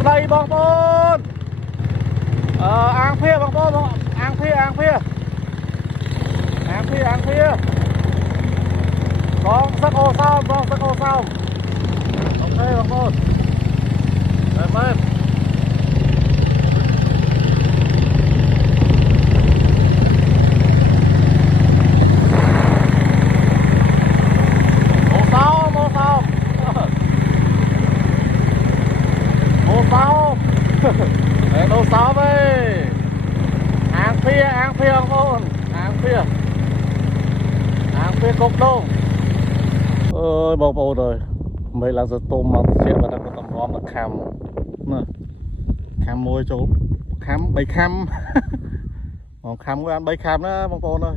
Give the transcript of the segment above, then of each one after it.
ស្ដីបងប្អូនអាងភៀបងប្អូនអាងភៀបងសឹកអូសោមអូខេបងប្អូនមែនអូសោមឯអាងភៀបងប្អូនអាងភៀកុកដូងអើយបងប្អូនអើយមិនឡើងទៅទុំមកជាបាត់តែតំរំទៅខំណាខំមួយចូលខំ3ខំមកខំមួយបាន3ខំណាបងប្អូនអើយ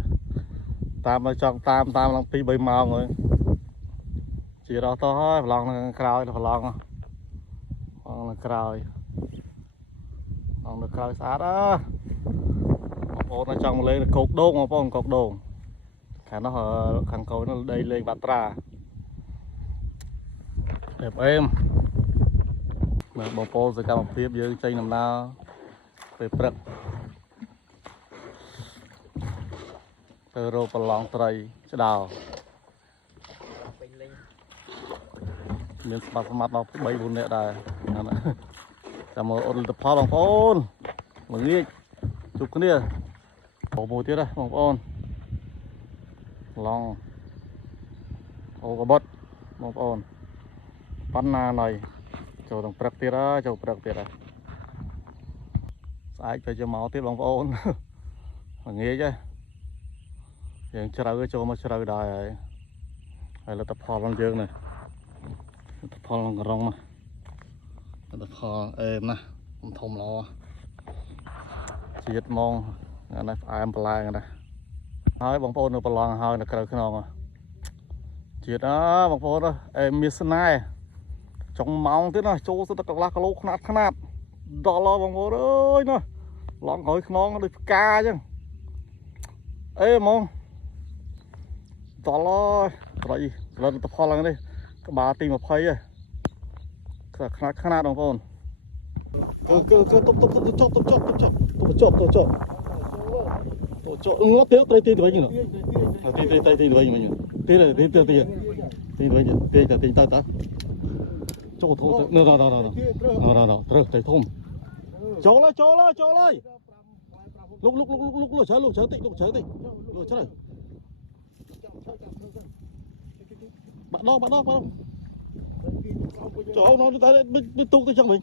តាមមកចង់តាមឡើង2 3ម៉ោងហើយជារត់ទៅហើយប្រឡងនៅក្រោយប្រឡងនៅក្រោយស្អាតបងប្អូនចង់មកលេងកោកដូងបងប្អូនកោកដូងខាងនោះខាងកូននោះដីលេងបាត្រាអេមមើលបងប្អូនសកម្មភាពយើងចេញដំណើរពេលព្រឹកទៅរកប្រឡងត្រីឆ្ដោមានស្មាត់មក3 4នាក់ដែរចាំមើលអត់លទ្ធផលបងប្អូនល្ងាចជួបគ្នាមួយទៀតណាបងប្អូនឡងអូកបត់បងប្អូនប៉ុណ្ណាណយចូលទាំងព្រឹកទៀតចូលព្រឹកទៀតស្អែកទៅចូលមកទៀតបងប្អូនល្ងាចយើងជ្រៅចូលមកជ្រៅដែរហើយលទ្ធផលរបស់យើងនេះលទ្ធផលក្នុងក្រុងណាលទ្ធផលអេមណាធំល្អជាតិម៉ងអានេះផ្អែមប្លែកណាហើយបងប្អូននៅប្រឡងហើយនៅក្រៅខ្នងជាតិបងប្អូនអេមានស្នេហ៍ចុងម៉ោងទៀតណាចូលទៅកន្លះគីឡូខ្នាតដល់បងប្អូនអើយណាឡងក្រោយខ្នងដូចផ្កាអញ្ចឹងអេហ្មងដល់ត្រីលទ្ធផលឡើងនេះក្បាលទី20ហ៎ខ្នាតបងប្អូនគឺតុបចប់ងាប់ទៀតត្រីទីវិញនោះទីវិញវិញទីទៅចូលធំទៅត្រូវត្រីធំចូលហើយលោកឆ្លើតិចបាក់ដងចូលនោះទៅទូកទៅចឹងវិញ